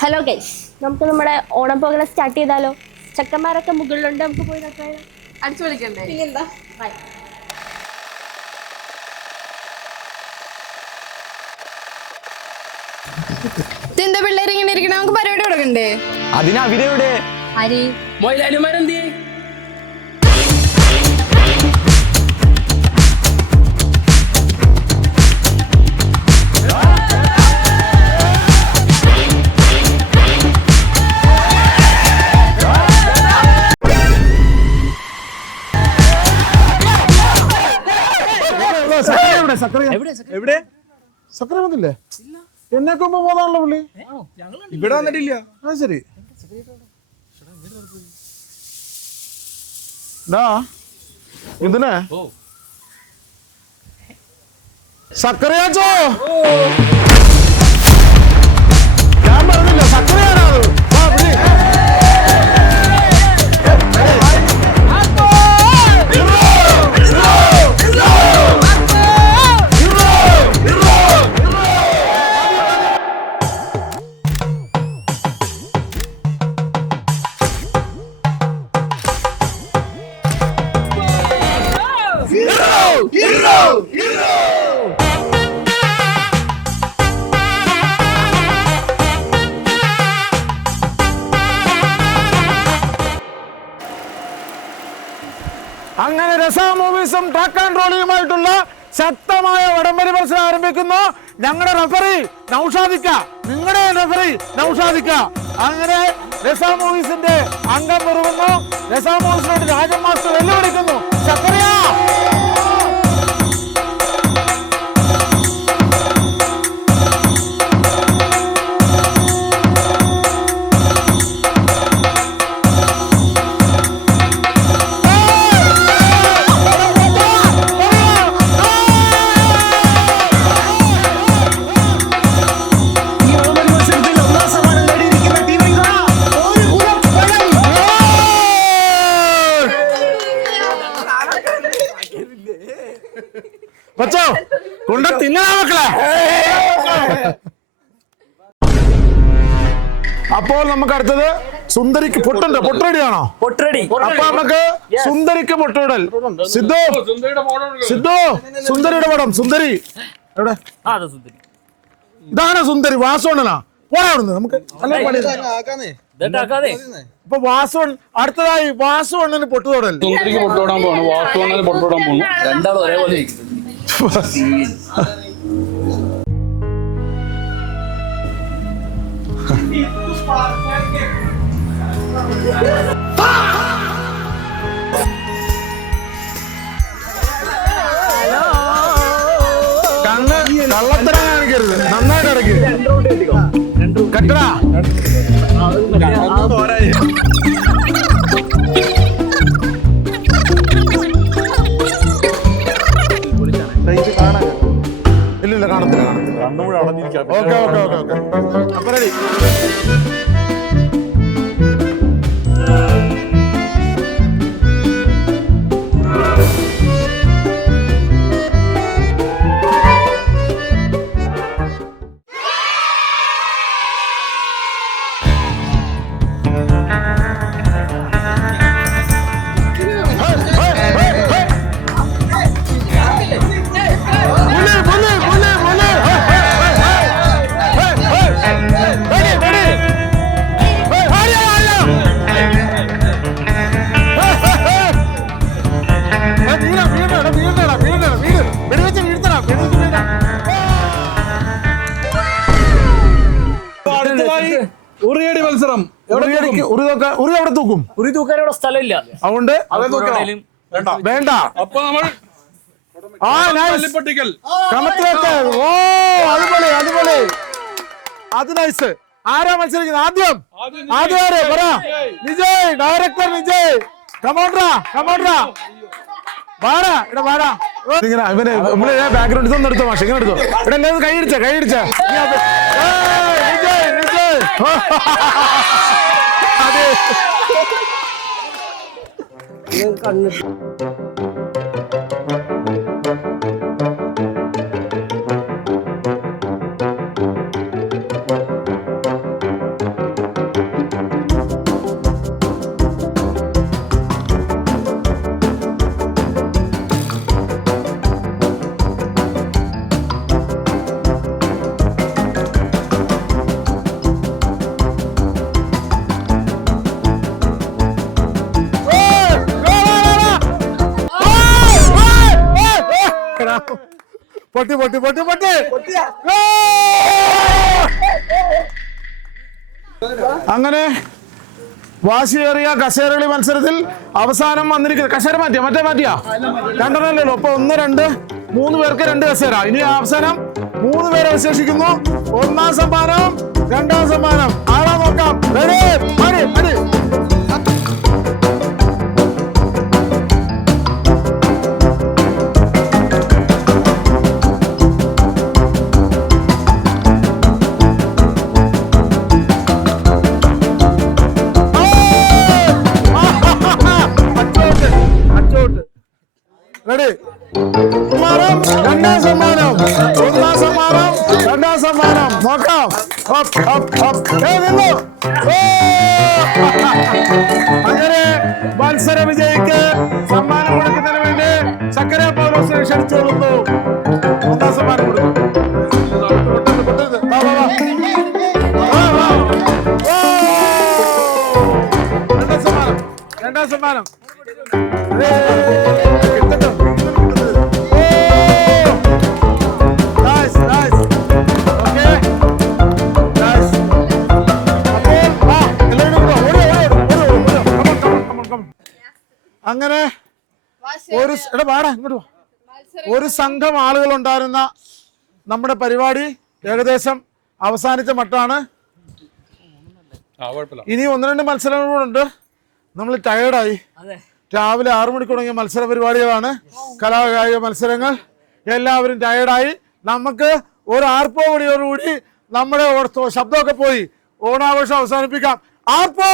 Hello guys, നമുക്ക് നമ്മുടെ Onam programme start ചെയ്താലോ? ചെക്കന്മാരൊക്കെ മുകളിലുണ്ട്, നമുക്ക് പോയി അടിച്ചു വിളിക്കണ്ടേ? പിന്നെന്താ? എന്താ പിള്ളേർ ഇങ്ങനെ ഇരിക്കണേ? നമുക്ക് പരിപാടി തുടങ്ങണ്ടേ? അതിന് അവരെവിടെ? ആര്? മൊയിലാലിമാരെന്തി? എവിടെ? സക്കര വന്നില്ലേ? എന്നൊക്കെ പോകാനുള്ള പുള്ളി ഇവിടെ വന്നിട്ടില്ല. ആ ശരി. ഇതിനെ സക്കറിയാച്ചോ ഞാൻ പറഞ്ഞില്ല, സക്കറിയാണോ അത്? അങ്ങനെ രസ മൂവീസും ട്രാക്ക് ആൻഡ് റോളിയുമായിട്ടുള്ള ശക്തമായ വടംവലി മത്സരം ആരംഭിക്കുന്നു. ഞങ്ങളുടെ റഫറി നൗഷാദിക്ക, നിങ്ങളുടെ റഫറി നൗഷാദിക്ക. അങ്ങനെ രസ മൂവീസിന്റെ അംഗം മുറുകുന്നു. രസ മൂവീസിനോട് രാജൻ മാസ്റ്റർ വെല്ലുവിളിക്കുന്നു. ശക്കരിയ പച്ചോ കൊണ്ട് തിന്നാ മക്കളെ. അപ്പോൾ നമുക്ക് അടുത്തത് സുന്ദരിക്ക് പൊട്ടുണ്ട്. പൊട്ടടിയാണോ? പൊട്ടടി. അപ്പൊ നമുക്ക് സുന്ദരിക്ക് പൊട്ടിടൽ. സിദ്ധു സിദ്ധു സുന്ദരിയുടെ പടം. സുന്ദരി എവിടെ? ഇതാണ് സുന്ദരി. വാസോണനാ പോരാ അവിടുന്ന്. നമുക്ക് ഇപ്പൊ വാസോൺ അടുത്തതായി വാസോണ്ണന് പൊട്ടുതൊടൽ. സുന്ദരിക്ക് പൊട്ടോടാൻ പോണു, വാസുവണ്ണന് പൊട്ടോടാൻ പോണു. രണ്ടാളും ഒരേപോലെ കണ്ണ് കള്ളത്തരം കാണിക്കരുത്. നന്നായിട്ട് ഇറക്കി കെട്ടടാ. ഇല്ലില്ല, കാണത്തില്ല. Okay okay okay okay. അപ്പൊ റെഡി. ഉറിയടി മത്സരം. ഉറി അവിടെ തൂക്കും. ഉറി തൂക്കാൻ ഇവിടെ സ്ഥലമില്ല, അതുകൊണ്ട് വേണ്ട. അപ്പൊ നമ്മൾ ഓ അതുപോലെ അതുപോലെ അത് നൈസ്. ആരാ മത്സരിക്കുന്നത്? ആദ്യം ആരെ പറ? വിജയ്, ഡയറക്ടർ വിജയ്. കമോണ്ട്രാ കമോണ്ട്രാ വാടാ ഇവിടെ വാടാ. ഇങ്ങനെ ഇവന് നമ്മള് ബാക്ക്ഗ്രൗണ്ട് ഇതൊന്നും എടുത്തോ മാഷ, ഇങ്ങനെ എടുത്തോ. ഇവിടെ എല്ലാവരും കൈയടിച്ച കൈയടിച്ച. വിജയ് വിജയ് അതെ. പൊട്ടി പൊട്ടി പൊട്ടി പൊട്ടി അങ്ങനെ വാശിയേറിയ കസേരകളി മത്സരത്തിൽ അവസാനം വന്നിരിക്കുന്നത് കസേര മാറ്റിയാ രണ്ടെണ്ണല്ലോ. അപ്പൊ 1, 2, 3 പേർക്ക് 2 കസേര. ഇനി അവസാനം 3 പേരെ അവശേഷിക്കുന്നു. 1ാം സമ്മാനം, 2ാം സമ്മാനം. ആരാ നോക്കാം. റെഡി, മതി മതി. റെഡി. സമ്മാനം, 2ാം സമ്മാനം. 1ാം സമ്മാനം, 2ാം സമ്മാനം. നോക്കാം. നിന്നു. അങ്ങനെ മത്സര വിജയിക്ക് സമ്മാനം കൊടുക്കുന്നതിന് വേണ്ടി ചക്കര പൗലോസിനെ ക്ഷണിച്ചോളുന്നു. 1ാം സമ്മാനം കൊടുക്കും. പൊട്ടരുത്. വാ, വാ, വാ. വാ, വാ. ഓ! 2ാം സമ്മാനം, 2ാം സമ്മാനം. അങ്ങനെ ഒരു സംഘം ആളുകൾ ഉണ്ടായിരുന്ന നമ്മുടെ പരിപാടി ഏകദേശം അവസാനിച്ച മട്ടാണ്. ഇനി 1-2 മത്സരങ്ങൾ കൂടെ ഉണ്ട്. നമ്മൾ ടയേർഡായി. രാവിലെ 6 മണിക്ക് തുടങ്ങിയ മത്സര പരിപാടികളാണ്, കലാകായിക മത്സരങ്ങൾ. എല്ലാവരും ടയേർഡായി. നമുക്ക് ഒരു ആർപ്പോടിയോടുകൂടി നമ്മുടെ ശബ്ദമൊക്കെ പോയി ഓണാഘോഷം അവസാനിപ്പിക്കാം. ആർപ്പോ!